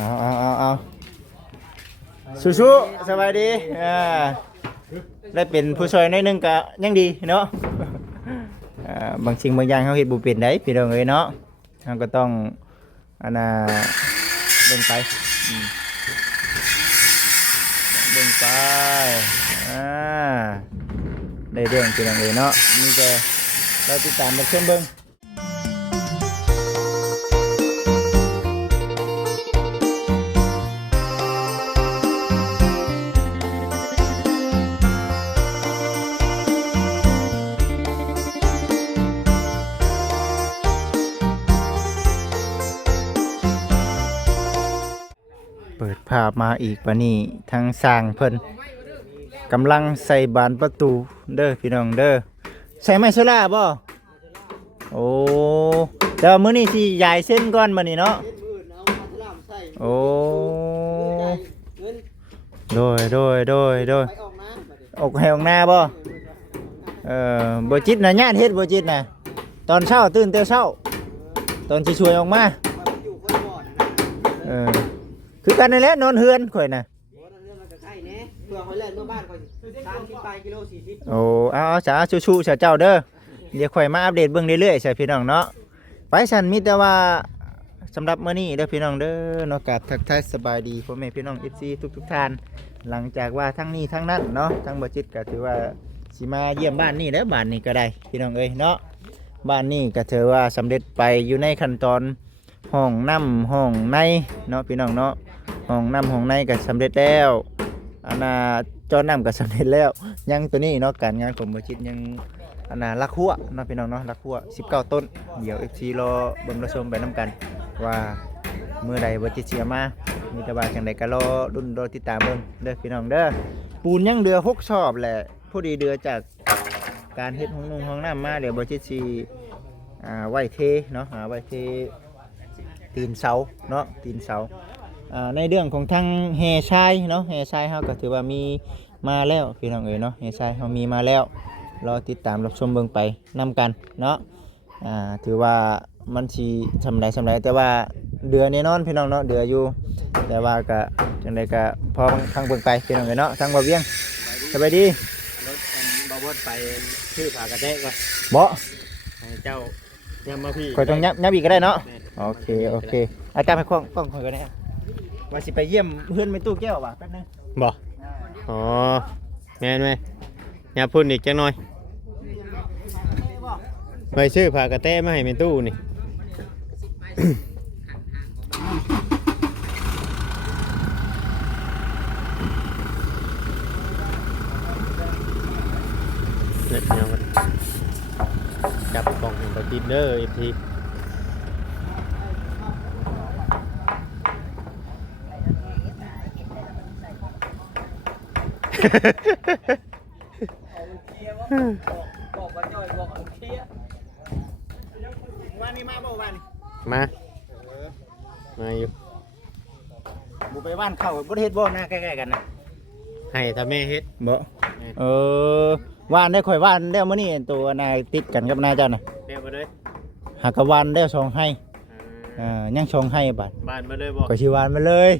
เอาสู้ๆสบายดีได้เป็นผู้ช่วยหน่อยหนึงก็ยังดีเนาะบางสิ่งบางอย่างเขาเฮ็ดบ่เป็นได้พี่น้องเอ้ยเนาะเราก็ต้องอันน่ะเบิ่งไปเบิ่งไปได้เรื่องพี่น้องเอ้ยเนาะนี่ก็เราติดตามรับชมเบิ่งเปิดภาพมาอีกปะนี่ทางสร้างเพิ่นกำลังใส่บานประตูเด้อพี่น้องเด้อใส่ไม้โซล่าบ่โอ้เดี๋ยวมื้อนี้สิย้ายเส้นก่อนมื้อนี้เนาะโอ้โดยออกให้ออกหน้าบ่บ่จิตน่ะญาติเฮ็ดบ่จิตน่ะตอนเช้าตื่นแต่เช้าตอนสิช่วยออกมาคือกันนั่นแหละนอนเฮือนข่อยน่ะโอ้เอาจ้าชูๆเจ้าเด้อเดี๋ยวข่อยมาอัปเดตเบิ่งเรื่อยๆใช่พี่น้องเนาะไปสั่นมีแต่ว่าสำหรับมื้อนี้เด้อพี่น้องเด้อเนาะกราบทักทายสบายดีพ่อแม่พี่น้อง FC ทุกท่านหลังจากว่าทั้งนี้ทั้งนั้นเนาะทั้งบ่จิตก็ถือว่าสิมาเยี่ยมบ้านนี้เด้อบ้านนี้ก็ได้พี่น้องเอ้ยเนาะบ้านนี้ก็ถือว่าสำเร็จไปอยู่ในขั้นตอนห้องน้ำห้องในเนาะพี่น้องเนาะห้องน้ำห้องในก็สำเร็จแล้วอันน่ะจอน้ำก็สำเร็จแล้วยังตัวนี้เนาะการงานของบ่จิตยังอันน่ะลักหัวเนาะพี่น้องเนาะลักหัว19ต้นเดี๋ยว FC รอเบิ่งรอชมไปนํกันว่ามื้อใดบ่จิตสิมามีแต่ว่าจังได๋ก็รอรุ่นรอติดตามเบิ่งเด้อพี่น้องเด้อปูนยังเดือ6ชอบแหละพอดีเดือจากการเฮ็ดห้องน้ำมาเดี๋ยวบ่จิตสิไว้เทเนาะไว้เทตีนเสาเนาะตีนเสาในเรื่องของทางแห่ทรายเนาะแห่ทรายเฮาก็ถือว่ามีมาแล้วพี่น้องเอ๋ยเนาะแห่ทรายเฮามีมาแล้วรอติดตามรับชมเบิ่งไปนํกันเนาะถือว่ามันสิสำไรแต่ว่าเดือแน่นอนพี่น้องเนาะเดืออยู่แต่ว่าก็จังได๋ก็พอทางเบิ่งไปพี่น้องเอ๋ยเนาะทางบ่เวียงสบายดีรถบ่บดไปชื่อผากระแทกก่อนบ่เจ้ายังมาพี่ข่อยต้องยับอีกก็ได้เนาะโอเคอาการไปกล้องข่อยก็ได้ว่าสิไปเยี่ยมเพื่อนแม่ตู้แก้วว่ะแป๊บนึงบ่อ๋อแม่นไหมอย่าพูดอีกจังหน่อยไปชื่อผากระแทกมาให้แม่ตู้นี่จับกล่องไปติดเด้ออีกทีวันนี้มาบ่วันมาอยู่บุไปบ้านเข้าบ่เฮ็ดบ่หน้าใกล้ๆกันนะให้ถ้าแม่เฮ็ดบ่ว่านได้ข่อยว่านได้มื้อนี้ตัวน่ะติดกันกับนาเจ้าน่ะเดี๋ยวมาเลยหากว่านได้2ให้ยัง2ให้บาดบ้านมาเลยบ่ข่อยสิว่านมาเลย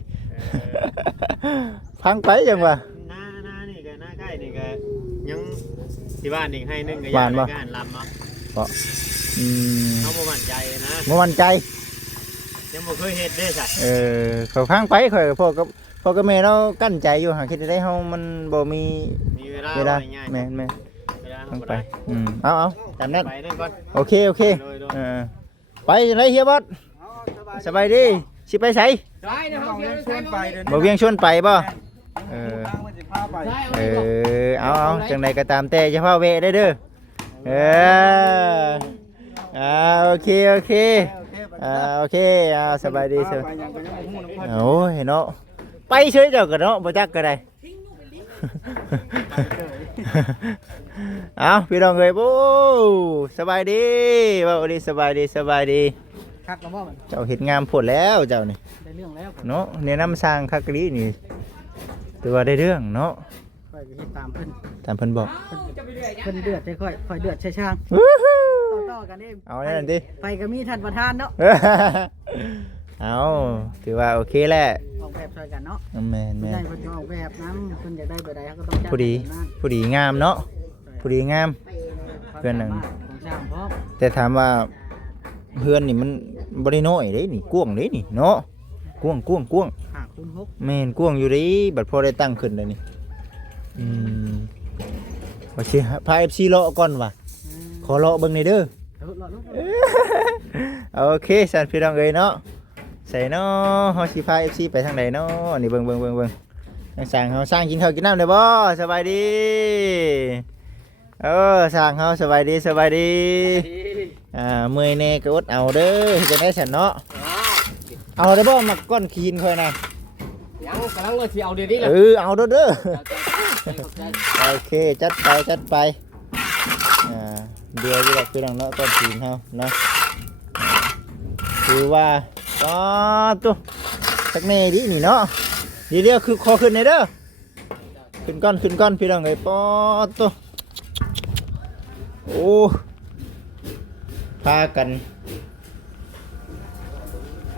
พังไปจังว่าหน้านี่ก็หน้าใกล้นี่ก็ยังที่บ้านอีกให้นึงก็ย่างในการลำเนาะบ่เขาบ่มั่นใจนะบ่มั่นใจยังบ่เคยเฮ็ดเด้ซะข่อยพังไปข่อยพ่อกับแม่เรากั้นใจอยู่หาคิดได้เฮามันบ่มีเวลาแม่พังไปเอาตามนั้นไปนั่นก่อนโอเคไปจังได๋เฮียบอสสบายดีสิไปไสบ่เวียงชวนไปบ่เอาจังได๋ก็ตามแต่อย่าพาแวะได้เด้อโอเคสบายดีโอ้ยเนาะไปเฉยเจ้าก็เนาะบ่จักก็ได้เอาพี่น้องเอ้ยโอ้สบายดีบ่ดีสบายดีคักแล้วบ่เจ้าเฮ็ดงามโพดแล้วเจ้านี่ได้เรื่องแล้วเนาะแนะนำสร้างคักลีนี่ถือว่าได้เรื่องเนาะค่อยเฮ็ดตามเพิ่นบอกเพิ่นเดือดค่อยเดือดใช่ช่างต่อกันเองเอาแน่นดิไปก็มีท่านประธานเนาะ เอาถือว่าโอเคแหละ ออกแบบช่วยกันเนาะ แม่น ไม่ แม่ ได้ น เพิ่นจะออกแบบน้ำเพิ่นอยากได้แบบใดเขาก็ต้องจ้าง ผู้ดี แบบนั้น ผู้ดีงามเนาะผู้ดีงาม เพื่อนหนึ่ง ของช่างพร้อม แต่ถามว่าเพื่อนนี่มันบ่ได้น้อยเด้นี่กว้างเด้นี่เนาะกว้าง5 คูณ 6 แม่นกว้างอยู่เด้บัดพอได้ตั้งขึ้นเลยนี่โอเคพา FC เลาะก่อนว่ะขอเลาะเบิ่งหน่อยเด้อ เออรอด โอเคสันพี่น้องเอ้ยเนาะใส่เนาะเฮาสิพา FC ไปทางใดเนาะนี่เบิ่งทางสร้างเฮาสร้างกินข้าวกินน้ำได้บ่สบายดีสร้างเฮาสบายดีเมื่อยแน่ก็อดเอาเด้อเฮ็ดจังได๋ซั่นเนาะเอาได้บ่มักก้อนขี้หินค่อยน่ะ ยังกำลังว่าสิเอาเดี๋ยวนี้แหละ เอาเด้อโอเคจัดไปเดี๋ยวอยู่ดอกพี่น้องเนาะก้อนขี้หินเฮาเนาะคือว่าก็ตุ๊สักแน่ดินี่เนาะเดี๋ยวคือคอขึ้นเลยเด้อขึ้นก้อนพี่น้องเอ้ยปอตุ๊โอ้พากัน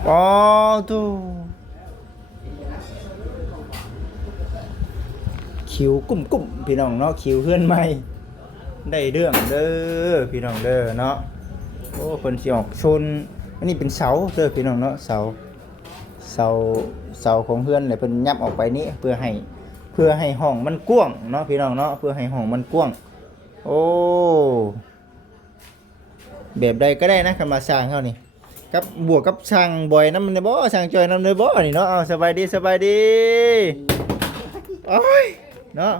ปอตุ๊คิวกุ้มพี่น้องเนาะคิวเพื่อนใหม่ได้เรื่องเด้อพี่น้องเด้อเนาะโอ้คนสิออกชนอันนี้เป็นเสาเด้อพี่น้องเนาะเสาของเพื่อนเลยเพิ่นยับออกไปนี้เพื่อให้ห้องมันกว้างเนาะพี่น้องเนาะเพื่อให้ห้องมันกว้างโอ้แบบใดก็ได้นะคันมาสร้างเฮานี่กับบวกกับสร้างบ่อยนำได้บ่สร้างจอยนำได้บ่นี่เนาะเอาสบายดีโอ้ยเนาะ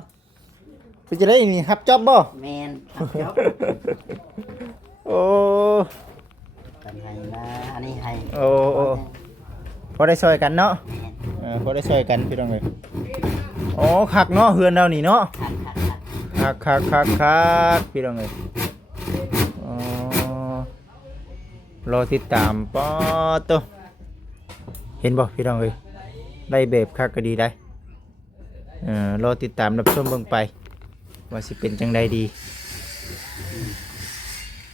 เพิ่นจะได้นี่รับจ็อบบ่ แมนครับเดี๋ยว โอ้ กันให้นะอันนี้ให้ โอ้พอได้ช่วยกันเนาะพอได้ช่วยกันพี่น้องเอ้ยโอ้คักเนาะเฮือนเรานี่เนาะคักพี่น้องเอ้ยอ๋อรอติดตามปอโตเห็นบ่พี่น้องเอ้ยได้แบบคักก็ดีได้รอติดตามรับชมเบิ่งไปว่าสิเป็นจังใดดี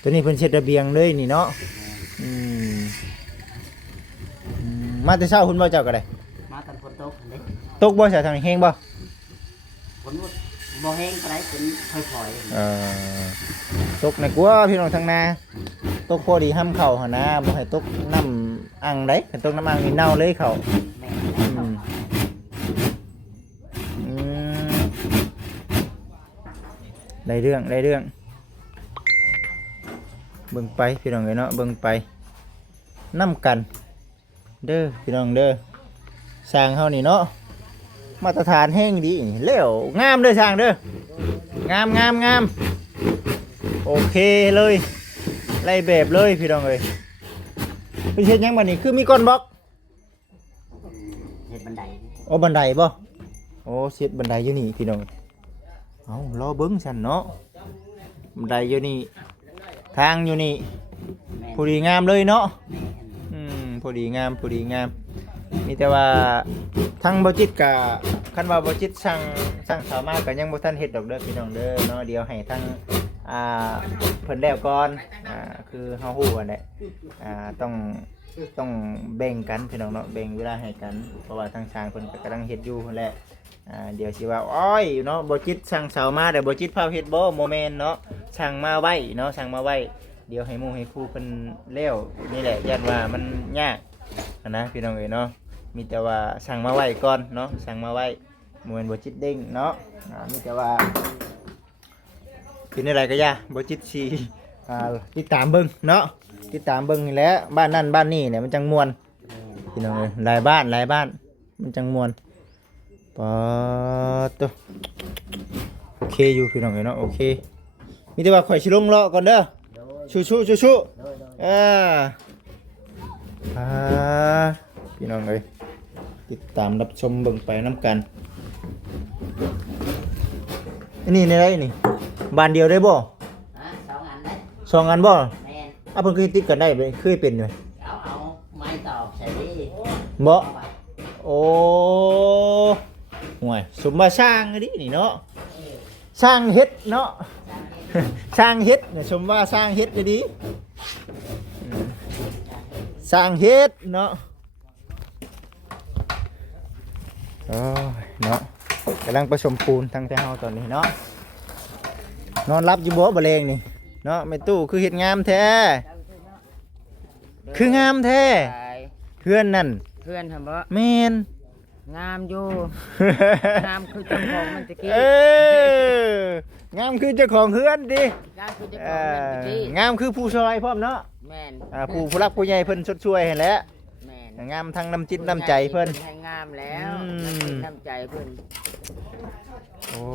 ตัวนี้เพิ่นเช็ดระเบียงเลยนี่เนาะมาแต่เช้าคุณบ่เจ้าก็ได้ มากันฝนตกเด้ ตกบ่ใช่ทางนี้แห้งบ่ ฝนบ่แห้งปานใดฝนค่อย ตกในกลัวพี่น้องทางนาตกพอดีห้ำเข่าหั่นนะบ่ให้ตกน้ำอ่างได้ถ้าตกน้ำอ่างนี่เน่าเลยเขา ๆแม่น ได้เรื่องเบิ่งไปพี่น้องเอ้ยเนาะเบิ่งไปนำกันเด้อพี่น้องเด้อสร้างเฮานี่เนาะมาตรฐานแห้งดีแล้วงามเด้อสร้างเด้องามโอเคเลยไล่แบบเลยพี่น้องเอ้ยเพิ่นเฮ็ดหยังบัดนี้คือมีก้อนบล็อก เฮ็ดบันได โอ้บันไดบ่โอ้เฮ็ดบันไดอยู่นี่พี่น้องเอารอเบิ่งซั่นเนาะบันไดอยู่นี่ทางอยู่นี่ แม่น พอดีงามเลยเนาะ แม่น พอดีงามมีแต่ว่าทั้งบ่จิตกะคันว่าบ่จิตสั่งสามารถก็ยังบ่ทันเฮ็ดดอกเด้อพี่น้องเด้อเนาะเดี๋ยวให้ทั้งเพิ่นแล้วก่อนคือเฮาฮู้ว่าแหละต้องแบ่งกันพี่น้องเนาะแบ่งเวลาให้กันเพราะว่าทางช่างเพิ่นก็กำลังเฮ็ดอยู่พุ่นแหละเดี๋ยวสิว่าอ้อยเนาะบ่จิตสั่งเสามาแต่บ่จิตพาเฮ็ดบ่โมเมนต์เนาะสั่งมาไว้เนาะสั่งมาไว้เดี๋ยวให้หมู่ให้ครูเพิ่นแล้วนี่แหละยันว่ามันยากนะพี่น้องเอ้ยเนาะมีแต่ว่าสั่งมาไว้ก่อนเนาะสั่งมาไว้บ่แม่นบ่จิตเด้งเนาะมีแต่ว่าเป็นอะไรก็ย่าบ่จิตสิติดตามเบิ่งเนาะติดตามเบิ่งนี่แหละบ้านนั่นบ้านนี่เนี่ยมันจังม่วนพี่น้องเอ้ยหลายบ้านมันจังม่วนปะโตโอเคอยู่พี่น้องเอ้ยเนาะโอเคมีแต่ว่าข่อยสิลงเลาะก่อนเด้อชูพี่น้องเอ้ยติดตามรับชมเบิ่งไปน้ำกันอันนี้ในไรนี่บ้านเดียวได้บ่ 2 อันเด้ สองอันบ่ แม่น เพิ่นเคยติดกันได้บ่เคยเป็นไหม เอาไม้ตอกใส่ดิ บ่โอ้ห่วยสมมาสร้างดินี่เนาะสร้างเฮ็ดเนาะ สร้างเฮ็ดเนี่ยชมว่าสร้างเฮ็ดดีสร้างเฮ็ดเนาะ โอ้ยเนาะกำลังผสมปูนทั้งแต่เฮาตอนนี้เนาะนอนรับอยู่บ่บ่แรงนี่เนาะแม่ตู้คือเฮ็ดงามแท้คืองามแท้เพื่อนนั่น เพื่อนทำบ่ แม่น งามอยู่ งามคือเจ้าของมันตะกี้ เอองามคือเจ้าของเฮือนดิ งามคือเจ้าของมันตะกี้ งามคือผู้ซอยพร้อมเนาะ แม่น ผู้รักผู้ใหญ่เพิ่นชดช่วยให้แหล้ว แม่น งามทั้งน้ำจิตน้ำใจเพิ่น ให้งามแล้ว อืม น้ำจิตน้ำใจเพิ่น โอ้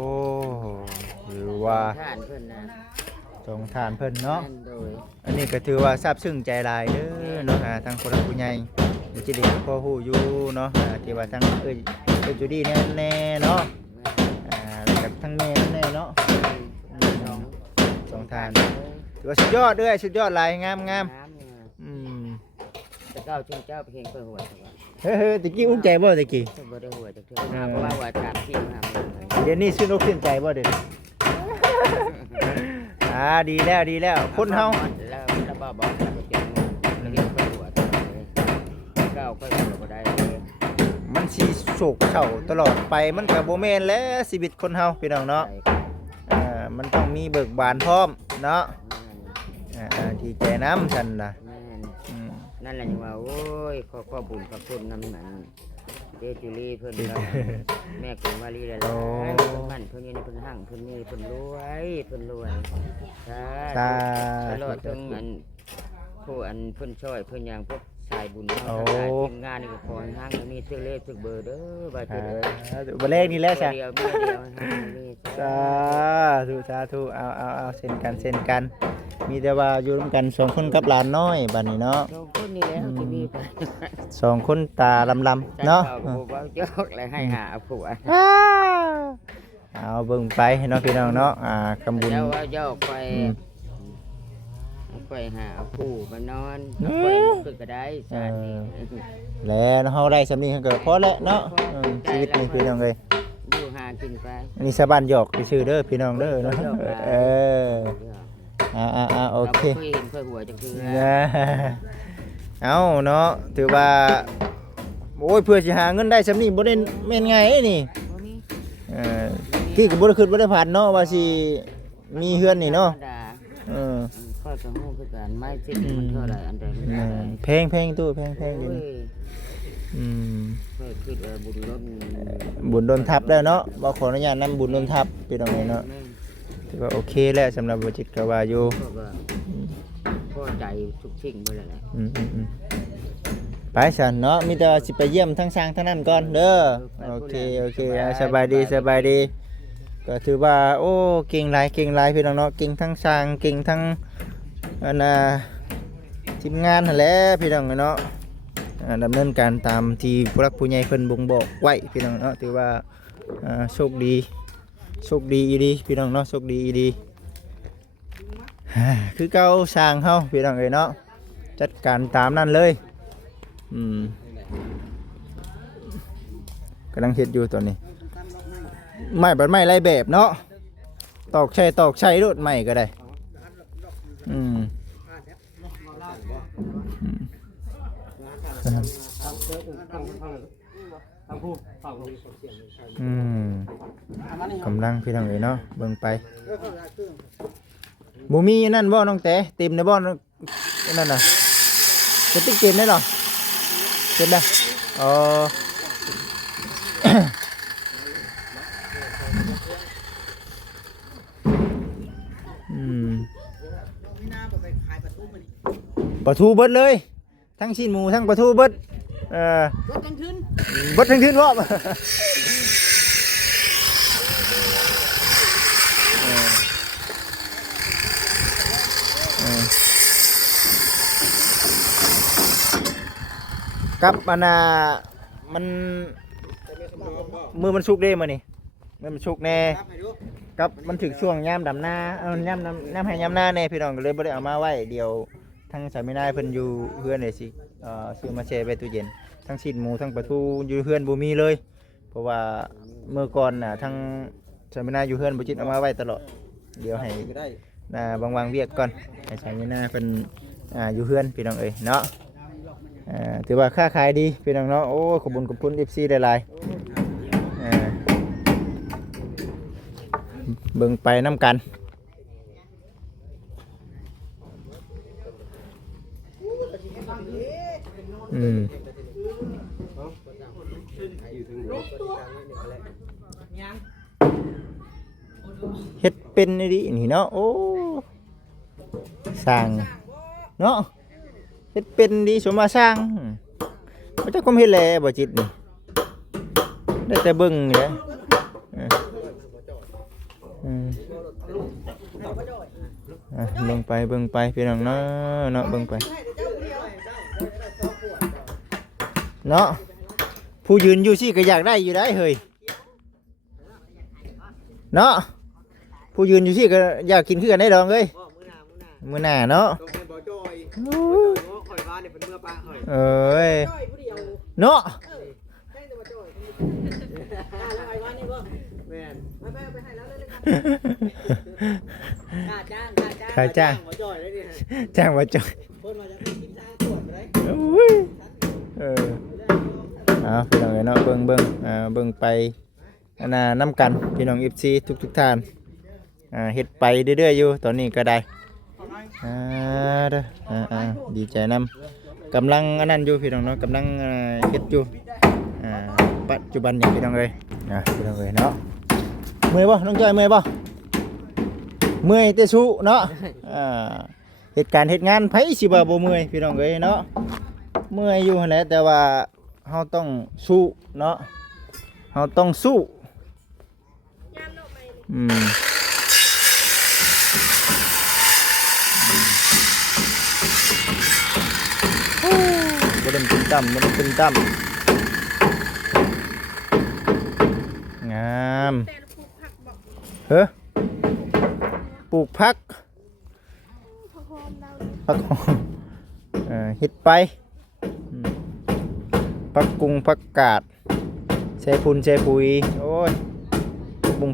ถือว่า ท่านเพิ่นนะ สงทานเพิ่นเนาะ แม่นโดย อันนี้ก็ถือว่าซาบซึ้งใจหลายเด้อเนาะทางผู้รักผู้ใหญ่มีจิตเด็กพ่อฮู้อยู่เนาะที่ว่าทั้งจูดี้แน่ๆเนาะแล้วก็ทั้งแม่แน่เนาะสองทานถือว่าสุดยอดเด้อสุดยอดหลายงามเนี่ย อืม แต่เจ้าชุนเจ้าเพลงเพื่อหัวจังหวะ เฮ้ยตะกี้อุ้มใจบ่ตะกี้ เจ้าบ่ได้หัวจังเทื่อเพราะว่าหัวถามพี่มา เดี๋ยวนี้ชื่นอกชื่นใจบ่เด้อดีแล้วคนเฮา แล้วบ่บอกแล้วก็เจ็บมือเรียกเพื่อหัวจังเลยเก้าก็หัวบ่ได้เลย มันสิโศกเศร้าตลอดไปมันก็บ่แม่นแล้วชีวิตคนเฮาพี่น้องเนาะมันต้องมีเบิกบานพร้อมเนาะที่ใจน้ำฉันล่ะ แม่นนั่นแหละยังว่าโอ้ยขอบุญขอบคุณน้ำมันเดจิลีเพิ่นครับแม่กุมาลีหลายๆเพิ่นมั่นเพิ่นอยู่ในเพิ่นหั่งเพิ่นมีเพิ่นรวยสาธุตลอดทั้งอันผู้อันเพิ่นช่วยเพิ่นอย่างพวกสายบุญเฮาทั้งหลายทีมงานนี่ก็ขอให้หั่งมีชื่อเลขชื่อเบอร์เด้อบาดเจ็บ บ่เลขนี่แหละจ้ะ เดียวหั่งมี สาธุเอาเซ็นกันมีแต่ว่าอยู่ร่วมกัน2คนกับหลานน้อยบัดนี้เนาะ สองคนนี่แล้วจะมีไป 2คนตาลำๆเนาะ ผู้ว่าเจ้าเลยให้หาผัว เอาเบิ่งไปเนาะพี่น้องเนาะคำบุญ เจ้าว่าเจ้าไปหาผู้มานอนไปขึ้นก็ได้สานี่ แล้วเฮาได้สำนี้ก็พอแล้วเนาะชีวิตนี่พี่น้องเอ้ย อยู่หากินไป อันนี้สะบ้านหยอกชื่อเด้อพี่น้องเด้อเนาะโอเค เคยเห็นเคยหัวจังคือ เอาเนาะถือว่าโอ้ยเพื่อสิหาเงินได้สำนี้บ่ได้แม่นไงนี่กี้ก็บ่ได้คิดบ่ได้ผ่านเนาะว่าสิมีเฮือนนี่เนาะค่อยก็ฮู้คือกันไม้สิมันเท่าไหร่อันใดมันเท่าไหร่ แพงตู้แพงอยู่เคยคิดว่าบุญโดนทับแล้วเนาะบ่ขออนุญาตนำบุญโดนทับพี่น้องเนาะถือว่าโอเคแล้วสำหรับบ่จิตก็ว่าอยู่พอใจทุกสิ่งหมดแล้วแหละไปสันเนาะมีแต่สิไปเยี่ยมทั้งช้างทั้งนั้นก่อนเด้อโอเคสบายดีก็ถือว่าโอ้เก่งหลายพี่น้องเนาะเก่งทั้งช้างเก่งทั้งทีมงานนั่นแหละพี่น้องเนาะดำเนินการตามที่ผู้รักผู้ใหญ่เพิ่นบ่งบอกไว้พี่น้องเนาะถือว่าโชคดีอีดีพี่น้องเนาะโชคดีอีดีคือเก่าสร้างเฮาพี่น้องเอ้ยเนาะจัดการตามนั้นเลยกำลังเฮ็ดอยู่ตอนนี้ไม่บัดไม่ไรแบบเนาะตอกใช้รถใหม่ก็ได้กำลังพี่น้องเอ้ยเนาะเบิ่งไปบ่มีนั่นบ่น้องแต่เต็มในบ่นั่นน่ะจะติ๊กเต็มได้หรอเต็มได้อ๋อปลาทูเบิดเลยทั้งชิ้นหมูทั้งปลาทูเบิดเบิดทั้งคืนรอบกับมันมันมือมันชุกได้มานี่มือมันชุกแน่กับมันถึงช่วงย่ำดำหน้าย่ำให้ย่ำหน้าแน่พี่น้องก็เลยบ่ได้เอามาไว้เดียวทั้งสามีนายเพิ่นอยู่เพื่อนเลยสิซื้อมาแช่ไว้ตู้เย็นทั้งชิ้นหมูทั้งปลาทูอยู่เพื่อนบ่มีเลยเพราะว่าเมื่อก่อนน่ะทั้งสามีนายอยู่เพื่อนบ่จิตเอามาไว้ตลอดเดี๋ยวให้บางเวียกก่อนให้สามีนายเพิ่นอยู่เพื่อนพี่น้องเอ้ยเนาะถือว่าค่าขายดีพี่น้องเนาะโอ้ขอบคุณFCหลายๆ เบิ่งไปน้ำกันอืมเฮ็ดเป็นนี่ดินี่เนาะโอ้สร้างเนาะเฮ็ดเป็นดีสมมาสร้างบ่จักความเฮ็ดแลบ่จิตนี่ได้แต่เบิ่งนี่แหละเบิ่งไปพี่น้องเนาะเบิ่งไปเนาะผู้ยืนอยู่สิก็อยากได้อยู่ได้เฮ้ยเนาะผู้ยืนอยู่สิก็อยากกินคือกันได้ดองเอ้ยมื้อหน้าเนาะเอ้ยเนาะค่าจ้างจ้างว่าจ่อยพี่น้องเนาะเบิ่งไปน้ำกันพี่น้อง FC ทุกท่านเฮ็ดไปเรื่อยๆอยู่ตอนนี้ก็ได้ดีใจนำกำลังอันนั้นอยู่พี่น้องเนาะกำลังเฮ็ดอยู่ปัจจุบันนี่พี่น้องเอ้ยพี่น้องเอ้ยเนาะเมื่อยบ่น้องจ้อยเมื่อยบ่เมื่อยแต่สู้เนาะเหตุการณ์เหตุงานไผสิว่าบ่เมื่อยพี่น้องเอ้ยเนาะเมื่อยอยู่หั่นแหละแต่ว่าเฮาต้องสู้เนาะเฮาต้องสู้บ่ได้ตึ้มต่ำงามเฮ้อปลูกผักหอมเฮ็ดไปผักกุ้งผักกาดใช้พุ่นใช้ปุ๋ยโอ้ยผักบุ้ง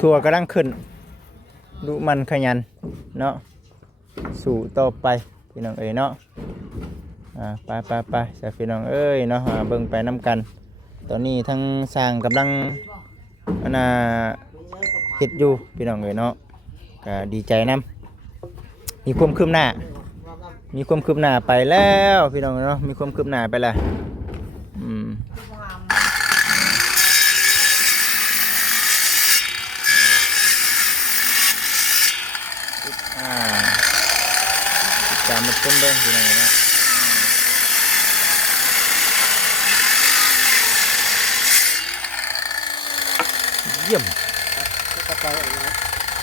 ทั่วกำลังขึ้นดูมันขยันเนาะสู่ต่อไปพี่น้องเอ้ยเนาะไปใส่พี่น้องเอ้ยเนาะเบิ่งไปน้ำกันตอนนี้ทั้งสร้างกำลังเฮ็ดอยู่พี่น้องเอ้ยเนาะก็ดีใจนำมีความคืบหน้าไปแล้วพี่น้องเนาะมีความคืบหน้าไปแล้วตามมาต้นเด้งพี่น้องเนาะเยี่ยม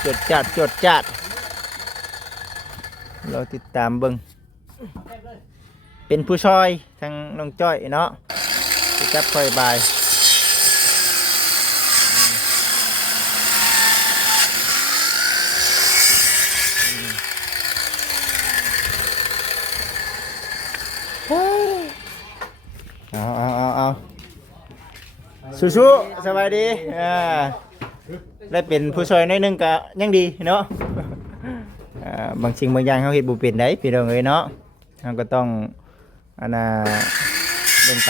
จดจัดเราติดตามเบิ่งเป็นผู้ช่วยทางน้องจ้อยเนาะไปจับคอยบายเอาสู้ๆสบายดีได้เป็นผู้ช่วยน้อยนึงก็ยังดีเนาะบางสิ่งบางอย่างเขาเฮ็ดบ่เป็นได้พี่น้องเอ้ยเนาะเราก็ต้องเบิ่งไป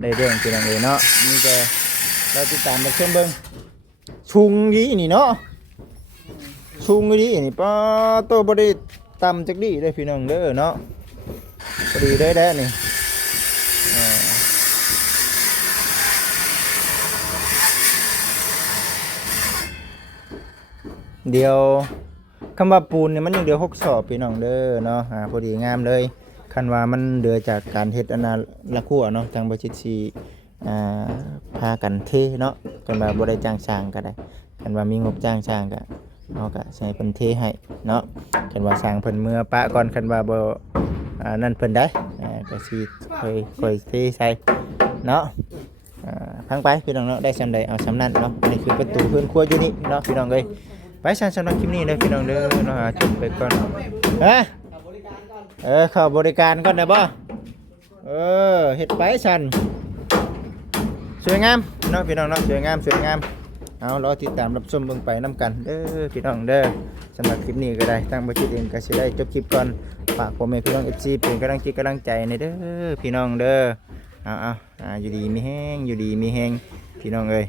ได้เรื่องพี่น้องเอ้ยเนาะนี่แต่เราติดตามมาเพิ่มเบิ่งชุงดีนี่เนาะชุงดีนี่ป้าโตบ่ได้ต่ำจักดีได้พี่น้องเด้อเนาะพอดีได้แด้นี่เดียวคำว่าปูนเนี่ยมันยังเดียว6 ศอกพี่น้องเด้อเนาะพอดีงามเลยคันว่ามันเดือจากการเฮ็ดละคั่วเนาะทางบริษัทสิพากันเทเนาะกันว่าบ่ได้จ้างช่างก็ได้กันว่ามีงบจ้างช่างก็เฮาก็ใช้เพิ่นเทให้เนาะกันว่าช่างเพิ่นเมื่อปะก่อนคันว่าบ่นั่นเพิ่นได้ก็สิค่อยเทใส่เนาะพังไปพี่น้องเนาะได้ซำใดเอาซำนั้นเนาะนี่คือประตูเพิ่นครัวอยู่นี่เนาะพี่น้องเอ้ยไปสำหรับคลิปนี้เด้อพี่น้องเด้อเนาะจบไปก่อนเข้าบริการก่อนได้บ่เฮ็ดไปซั่นสวยงามเนาะพี่น้องเนาะสวยงามเอารอติดตามรับชมเบิ่งไปนํกันเด้อพี่น้องเด้อสำหรับคลิปนี้ก็ได้ทางบ่จิตเองก็สิได้จบคลิปก่อน ฝากพ่อแม่พี่น้อง FC เป็นกำลังจิตกำลังใจในเด้อพี่น้องเด้อเอาอยู่ดีมีแห้งอยู่ดีมีแห้งพี่น้องเอ้ย